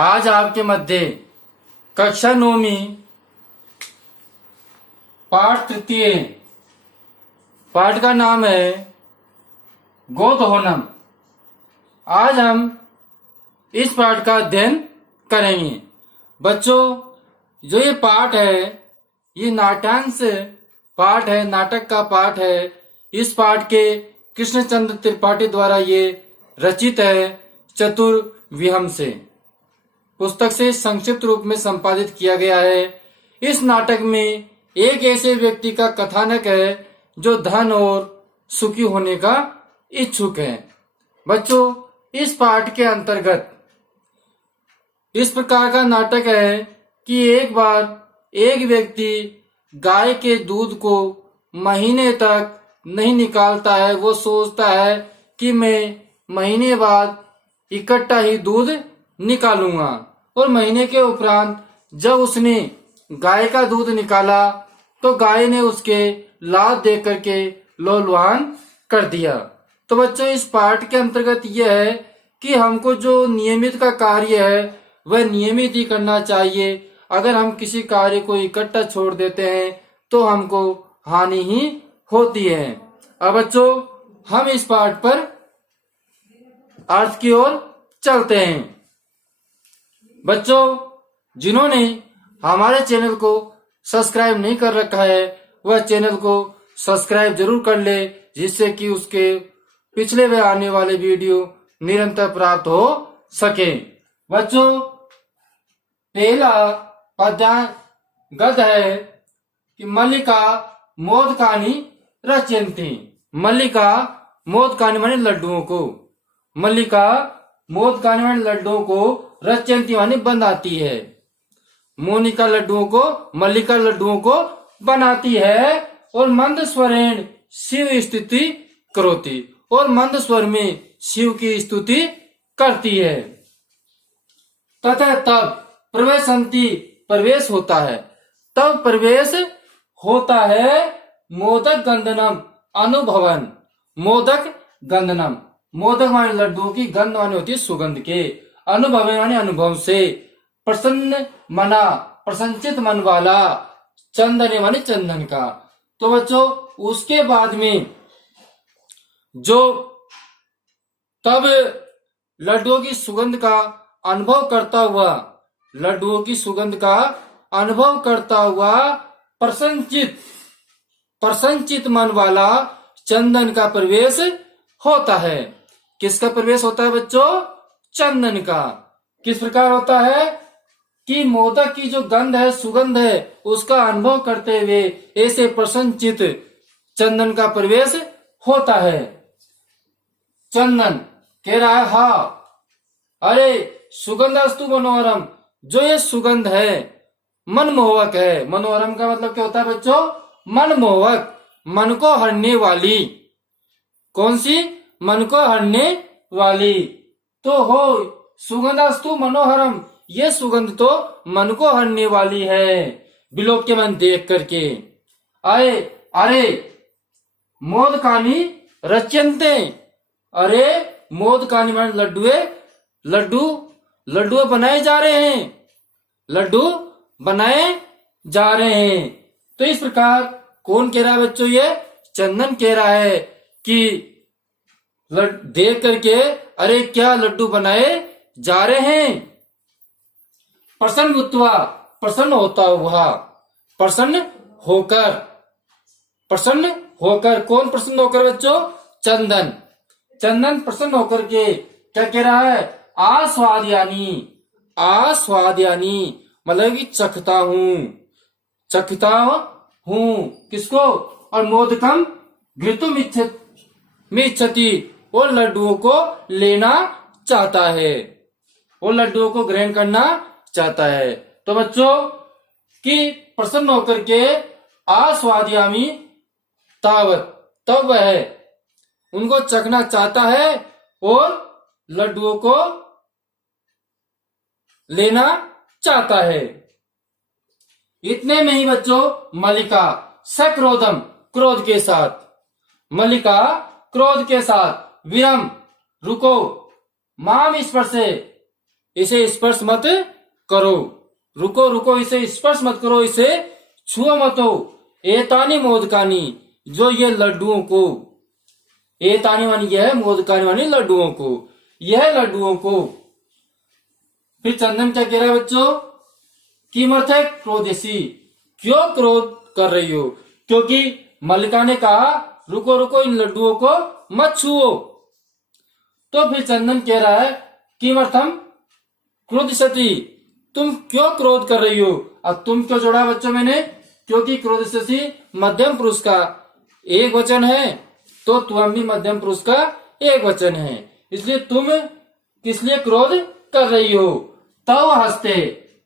आज आपके मध्य कक्षा 9वीं पाठ तृतीय पाठ का नाम है गोदहोनम। आज हम इस पाठ का अध्ययन करेंगे। बच्चों, जो ये पाठ है ये नाट्यांश पाठ है, नाटक का पाठ है। इस पाठ के कृष्णचंद्र त्रिपाठी द्वारा ये रचित है चतुर्विहम से। पुस्तक से संक्षिप्त रूप में संपादित किया गया है। इस नाटक में एक ऐसे व्यक्ति का कथानक है जो धन और सुखी होने का इच्छुक है। बच्चों, इस पाठ के अंतर्गत इस प्रकार का नाटक है कि एक बार एक व्यक्ति गाय के दूध को महीने तक नहीं निकालता है। वो सोचता है कि मैं महीने बाद इकट्ठा ही दूध निकालूंगा, और महीने के उपरांत जब उसने गाय का दूध निकाला तो गाय ने उसके लात दे करके लोलवान कर दिया। तो बच्चों, इस पाठ के अंतर्गत यह है कि हमको जो नियमित का कार्य है वह नियमित ही करना चाहिए। अगर हम किसी कार्य को इकट्ठा छोड़ देते हैं तो हमको हानि ही होती है। अब बच्चों, हम इस पाठ पर अर्थ की ओर चलते हैं। बच्चों, जिन्होंने हमारे चैनल को सब्सक्राइब नहीं कर रखा है वह चैनल को सब्सक्राइब जरूर कर ले, जिससे कि उसके पिछले व आने वाले वीडियो निरंतर प्राप्त हो सके। बच्चों, पहला पद्यांगद है कि मल्लिका मोदकानि रचयन्ति। मल्लिका मोदकानि माने लड्डुओं को, मल्लिका मोदकानि माने लड्डुओं को, रचयन्ति माने बनाती है। मोनिका लड्डुओं को, मल्लिका लड्डुओं को बनाती है। और मंद स्वरेण शिव स्तुति करोति, और मंद स्वर में शिव की स्तुति करती है। तथा तब प्रवेशन्ति प्रवेश होता है, तब प्रवेश होता है मोदक गंधनम अनुभवन। मोदक गंधनम, मोदक माने लड्डुओं की, गंध माने होती है सुगंध के, अनुभव माने अनुभव से, प्रसन्न मना प्रसन्नचित मन वाला, चंदन माने चंदन का। तो बच्चों, उसके बाद में जो तब लड्डुओं की सुगंध का अनुभव करता हुआ, लड्डुओं की सुगंध का अनुभव करता हुआ प्रसन्नचित मन वाला चंदन का प्रवेश होता है। किसका प्रवेश होता है बच्चों? चंदन का। किस प्रकार होता है कि मोदक की जो गंध है, सुगंध है, उसका अनुभव करते हुए ऐसे प्रसन्नचित चंदन का प्रवेश होता है। चंदन कह रहा है, हा अरे सुगंधास्तु मनोहरम, जो ये सुगंध है मनमोहक है। मनोहरम का मतलब क्या होता है बच्चों? मनमोहक, मन को हरने वाली। कौन सी? मन को हरने वाली। तो हो सुगंधास्तु मनोहरम, ये सुगंध तो मन को हरने वाली है बिलोक के मन देख करके। आए अरे मोदकानि रच्यन्ते, अरे मोदकानि माने लड्डुए, लड्डू बनाए जा रहे हैं, लड्डू बनाए जा रहे हैं। तो इस प्रकार कौन कह रहा है बच्चों? ये चंदन कह रहा है कि देख करके अरे क्या लड्डू बनाए जा रहे हैं। प्रसन्न भूत्वा, प्रसन्न होता हुआ, प्रसन्न होकर, प्रसन्न होकर। कौन प्रसन्न होकर बच्चों? चंदन। चंदन प्रसन्न होकर के क्या कह रहा है? आस्वाद्यानि, आस्वाद्यानि मतलब कि चखता हूं, चखता हूं। किसको? और मोदकम घृतुम इच्छति, और लड्डुओं को लेना चाहता है, और लड्डुओं को ग्रहण करना चाहता है। तो बच्चों कि प्रसन्न होकर के आस्वाद्यामि तावत, तब वह उनको चखना चाहता है और लड्डुओं को लेना चाहता है। इतने में ही बच्चों मल्लिका सक्रोधम, क्रोध के साथ, मल्लिका क्रोध के साथ, विरम रुको, माम स्पर्शे इसे स्पर्श मत करो। रुको रुको, इसे स्पर्श मत करो, इसे छुओ मत हो। एतानी मोदकानी, जो ये लड्डुओं को, एतानी मानी यह है, मोदकानी मानी लड्डुओं को, यह लड्डुओं को। फिर चंदन क्या कह रहा है बच्चों? कीमत है क्रोधसी, क्यों क्रोध कर रही हो? क्योंकि मल्लिका ने कहा रुको रुको, इन लड्डुओं को मत छुओ। तो फिर चंदन कह रहा है किमर्थम क्रोधसती, तुम क्यों क्रोध कर रही हो? अब तुम क्यों जोड़ा बच्चों मैंने? क्योंकि क्रोधसती मध्यम पुरुष का एक वचन है, तो तुम भी मध्यम पुरुष का एक वचन है, इसलिए तुम किस लिए क्रोध कर रही हो? तव हस्ते,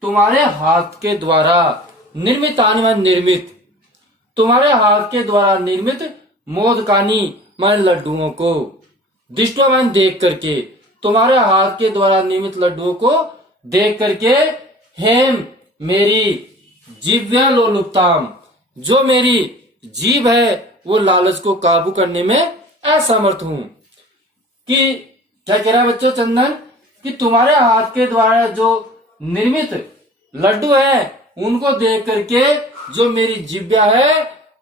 तुम्हारे हाथ के द्वारा, निर्मितानि मान निर्मित, तुम्हारे हाथ के द्वारा निर्मित, मोदकानी मान लड्डुओं को, दृष्टवा मान देख करके, तुम्हारे हाथ के द्वारा निर्मित लड्डुओं को देख करके, हेम मेरी जिव्या लोलुप्ताम, जो मेरी जीभ है वो लालच को काबू करने में असमर्थ हूं। कि क्या कह रहा है बच्चों चंदन? कि तुम्हारे हाथ के द्वारा जो निर्मित लड्डू है उनको देख करके जो मेरी जिव्या है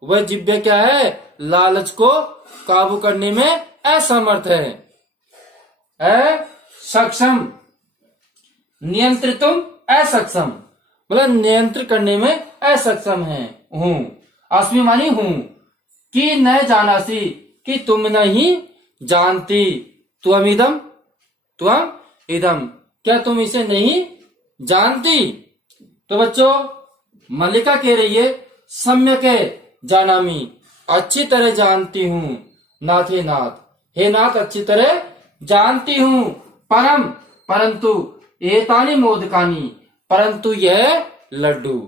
वह जिव्या क्या है? लालच को काबू करने में असमर्थ है। असक्षम, नियंत्रितुम असक्षम, मतलब नियंत्रित करने में असक्षम है हूं। अस्मि मानी हूं। कि न जानासी, कि तुम नहीं जानती, त्वम इदम, त्वम इदम, क्या तुम इसे नहीं जानती? तो बच्चों मल्लिका कह रही है सम्यक जानामी, अच्छी तरह जानती हूँ, नाथ हे नाथ, हे नाथ अच्छी तरह जानती हूँ, परम परंतु, एतानी मोदकानी, परंतु यह लड्डू,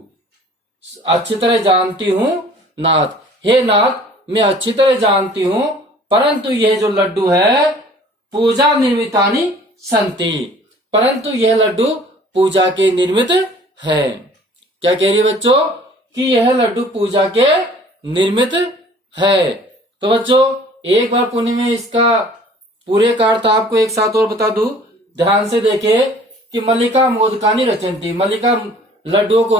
अच्छी तरह जानती हूँ नाथ, हे नाथ मैं अच्छी तरह जानती हूँ, परंतु यह जो लड्डू है पूजा निर्मितानी संति, परंतु यह लड्डू पूजा के निर्मित है। क्या कह रही है बच्चों? कि यह लड्डू पूजा के निर्मित है। तो बच्चों एक बार पुणे में इसका पूरे का अर्थ आपको एक साथ और बता दूं, ध्यान से देखे कि मल्लिका मोदकानी रचनती, मल्लिका लड्डुओं को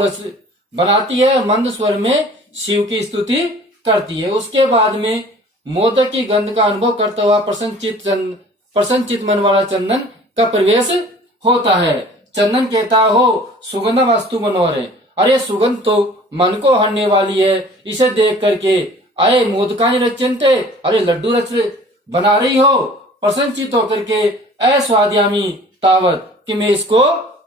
बनाती है, मंद स्वर में शिव की स्तुति करती है। उसके बाद में मोदक की गंध का अनुभव करता हुआ प्रसन्नचित मन वाला चंदन का प्रवेश होता है। चंदन कहता हो सुगंध वस्तु मनोहर है, अरे सुगंध तो मन को हरने वाली है, इसे देख करके अरे मोदकानी रचनते, अरे लड्डू रच बना रही हो, प्रसन्नचित होकर के अस्वाद्यामी तावत, कि मैं इसको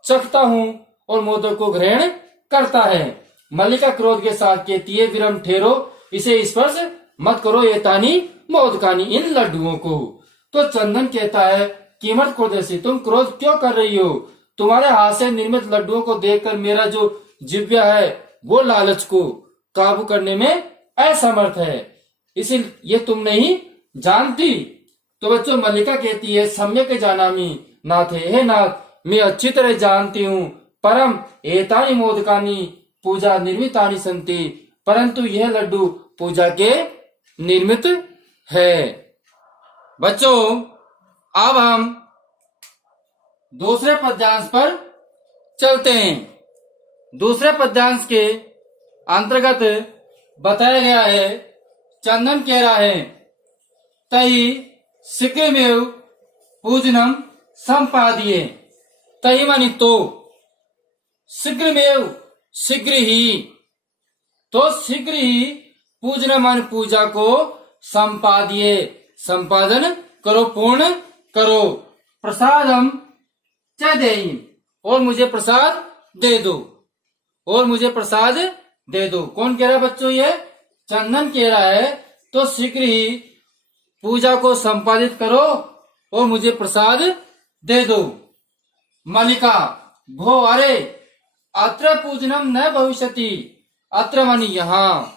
चखता हूँ और मोदक को ग्रहण करता है। मल्लिका क्रोध के साथ कहती है विरम ठहरो, इसे स्पर्श मत करो, ये तानी मोदकानी, इन लड्डुओं को। तो चंदन कहता है कीमत क्रोधसी, तुम क्रोध क्यों कर रही हो? तुम्हारे हाथ से निर्मित लड्डुओं को देखकर मेरा जो जिव्या है वो लालच को काबू करने में असमर्थ है, इसीलिए ये तुम नहीं जानती। तो बच्चों मल्लिका कहती है सम्यक जानामी नाथ, हे नाथ मैं अच्छी तरह जानती हूँ, परम एतानी मोदकानी पूजा निर्मितानी संति, परंतु यह लड्डू पूजा के निर्मित है। बच्चों अब हम दूसरे पद्यांश पर चलते हैं। दूसरे पद्यांश के अंतर्गत बताया गया है, चंदन कह रहा है तई शीघ्रमेव पूजनम संपादिये, तई मानी तो, शीघ्रमेव शीघ्र ही, तो शीघ्र ही पूजन मान पूजा को संपादिये संपादन करो, पूर्ण करो, प्रसादम च देहि, और मुझे प्रसाद दे दो, और मुझे प्रसाद दे दो। कौन कह रहा है बच्चों? ये चंदन कह रहा है तो शीघ्र ही पूजा को संपादित करो और मुझे प्रसाद दे दो। मल्लिका भो, अरे अत्र पूजनम न भविष्यति, अत्र मानी यहाँ,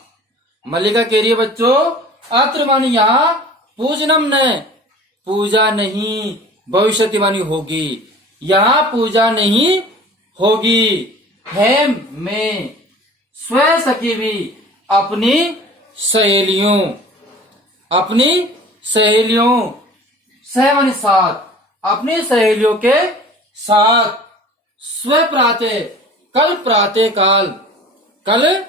मल्लिका कह रही है बच्चों अत्र मानी यहाँ, पूजनम न पूजा नहीं, भविष्यति मानी होगी, यहाँ पूजा नहीं होगी। है मैं स्व सखी भी, अपनी सहेलियों, अपनी सहेलियों, सह मानी साथ, अपनी सहेलियों के साथ स्व प्राते, कल प्राते काल, कल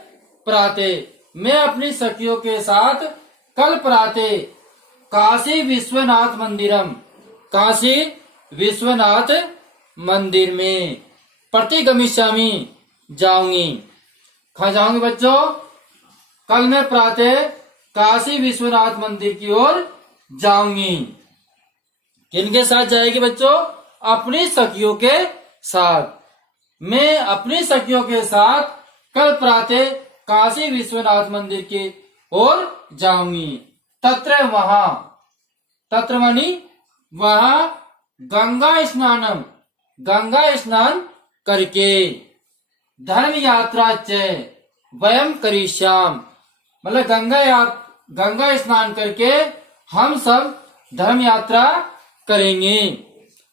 प्राते मैं अपनी सखियों के साथ कल प्राते काशी विश्वनाथ मंदिरम, काशी विश्वनाथ मंदिर में प्रतिगमिष्यामि जाऊंगी। कहाँ जाऊंगी बच्चों? कल मैं प्रातः काशी विश्वनाथ मंदिर की ओर जाऊंगी। किनके साथ जाएगी बच्चों? अपनी सखियों के साथ। मैं अपनी सखियों के साथ कल प्रातः काशी विश्वनाथ मंदिर की ओर जाऊंगी। तत्र वहां, तत्र मानी वहां, गंगा स्नानम, गंगा स्नान करके, धर्म यात्रा च वयम करिष्याम, मतलब गंगा स्नान करके हम सब धर्म यात्रा करेंगे।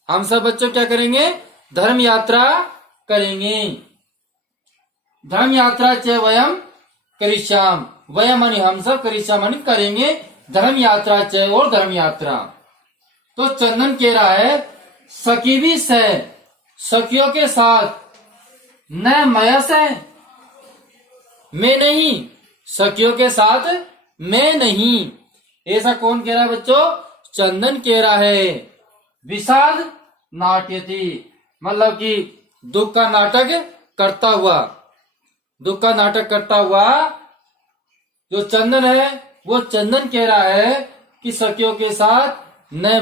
हम सब बच्चों क्या करेंगे? धर्म यात्रा करेंगे। धर्म यात्रा च वयम करिष्याम, वयम मानी हम सब, करिष्याम मानी करेंगे, धर्म यात्रा च और धर्म यात्रा। तो चंदन कह रहा है सखी भी से, सखियों के साथ, न मयस है, मैं नहीं, सखियों के साथ मैं नहीं। ऐसा कौन कह रहा है बच्चों? चंदन कह रहा है। विषाद नाट्यति, मतलब कि दुख का नाटक करता हुआ, दुख का नाटक करता हुआ जो चंदन है, वो चंदन कह रहा है कि सखियों के साथ न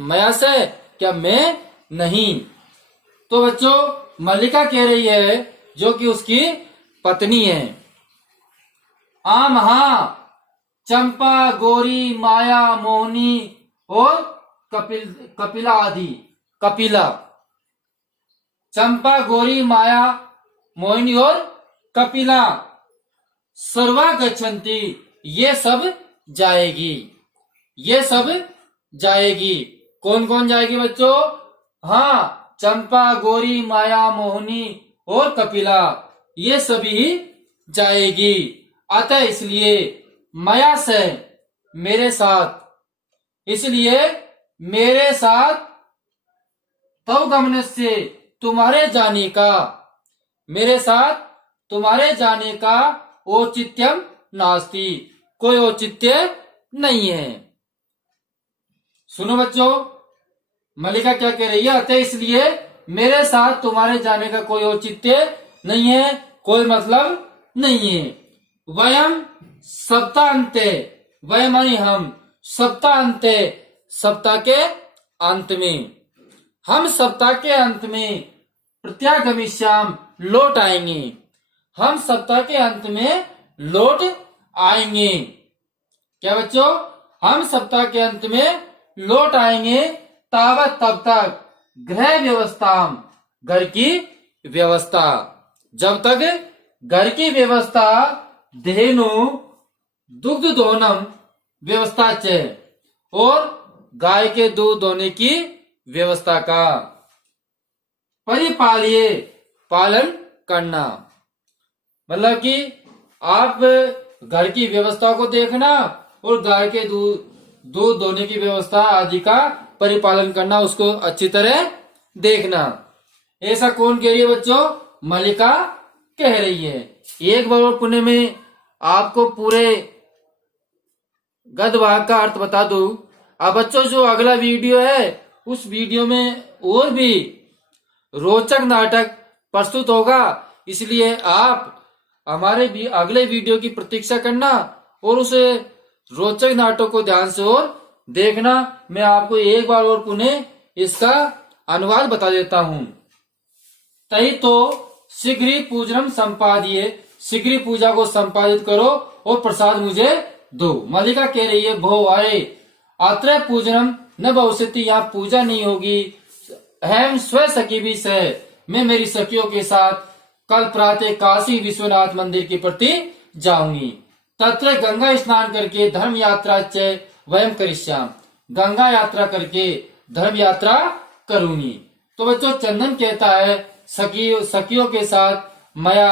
मया से, क्या मैं नहीं। तो बच्चों मल्लिका कह रही है, जो कि उसकी पत्नी है, आम हाँ, चंपा, गौरी, माया, मोहिनी और कपिला आदि, कपिला, चंपा, गौरी, माया, मोहिनी और कपिला, सर्वा गच्छन्ति, ये सब जाएगी, ये सब जाएगी। कौन कौन जाएगी बच्चों? हाँ, चंपा, गौरी, माया, मोहिनी और कपिला, ये सभी जाएगी। अतः इसलिए माया से, मेरे साथ, इसलिए मेरे साथ, तव गमन से, तुम्हारे जाने का, मेरे साथ तुम्हारे जाने का औचित्यम नास्ति, कोई औचित्य नहीं है। सुनो बच्चों, मल्लिका क्या कह रही है? अतः इसलिए मेरे साथ तुम्हारे जाने का कोई औचित्य नहीं है, कोई मतलब नहीं है। वयम सप्ताहांते, वयम मानी हम, सप्ताहांते, सप्ताह के अंत में, हम सप्ताह के अंत में प्रत्यागमिष्याम, लौट आएंगे, हम सप्ताह के अंत में लौट आएंगे। क्या बच्चों? हम सप्ताह के अंत में लौट आएंगे। तावत, तब तक, गृह व्यवस्था, घर की व्यवस्था, जब तक घर की व्यवस्था, धेनु दुग्ध दोहनम व्यवस्था च, और गाय के दूध दोने की व्यवस्था का परिपालिए, पालन करना, मतलब कि आप घर की व्यवस्था को देखना और गाय के दूध दोने की व्यवस्था आदि का परिपालन करना, उसको अच्छी तरह देखना। ऐसा कौन कह रही है बच्चों? मल्लिका कह रही है। एक बार और पुणे में आपको पूरे गद्य वाक्य का अर्थ बता दूं। अब बच्चों जो अगला वीडियो है, उस वीडियो में और भी रोचक नाटक प्रस्तुत होगा, इसलिए आप हमारे भी अगले वीडियो की प्रतीक्षा करना और उस रोचक नाटक को ध्यान से और देखना। मैं आपको एक बार और पुनः इसका अनुवाद बता देता हूँ। तही तो शीघ्र ही पूजनम संपादिये, शीघ्र ही पूजा को संपादित करो और प्रसाद मुझे दो। मल्लिका कह रही है, भो अरे अत्र पूजनम न भविष्यति, यहाँ पूजा नहीं होगी। हम स्व सखी भी से, मैं मेरी सखियों के साथ कल प्रातः काशी विश्वनाथ मंदिर के प्रति जाऊंगी। तत्र गंगा स्नान करके धर्म यात्रा च वयम करिष्याम, गंगा यात्रा करके धर्म यात्रा करूंगी। तो बच्चों चंदन कहता है सखियों के साथ मया,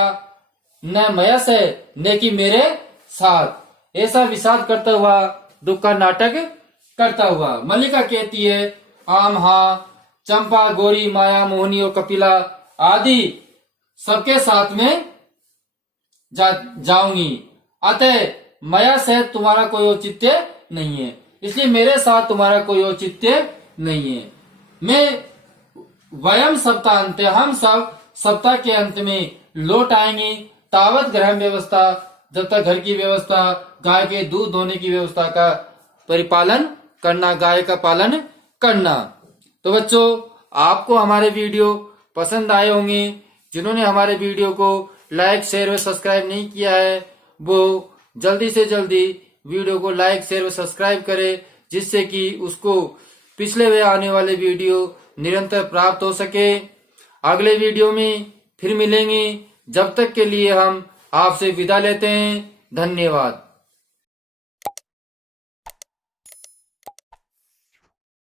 न मया से, न कि मेरे साथ, ऐसा विषाद करता हुआ, दुख का नाटक करता हुआ। मल्लिका कहती है, आम हाँ, चंपा, गौरी, माया, मोहिनी और कपिला आदि सबके साथ में जाऊंगी। अतः मया सह तुम्हारा कोई औचित्य नहीं है, इसलिए मेरे साथ तुम्हारा कोई औचित्य नहीं है। मैं वयम सप्ताहांत, हम सब सप्ताह के अंत में लौट आएंगे। तावत ग्रह व्यवस्था, जब तक घर की व्यवस्था, गाय के दूध धोने की व्यवस्था का परिपालन करना, गाय का पालन करना। तो बच्चों, आपको हमारे वीडियो पसंद आए होंगे। जिन्होंने हमारे वीडियो को लाइक शेयर व सब्सक्राइब नहीं किया है वो जल्दी से जल्दी वीडियो को लाइक शेयर व सब्सक्राइब करे, जिससे कि उसको पिछले वे आने वाले वीडियो निरंतर प्राप्त हो सके। अगले वीडियो में फिर मिलेंगे, जब तक के लिए हम आपसे विदा लेते हैं। धन्यवाद।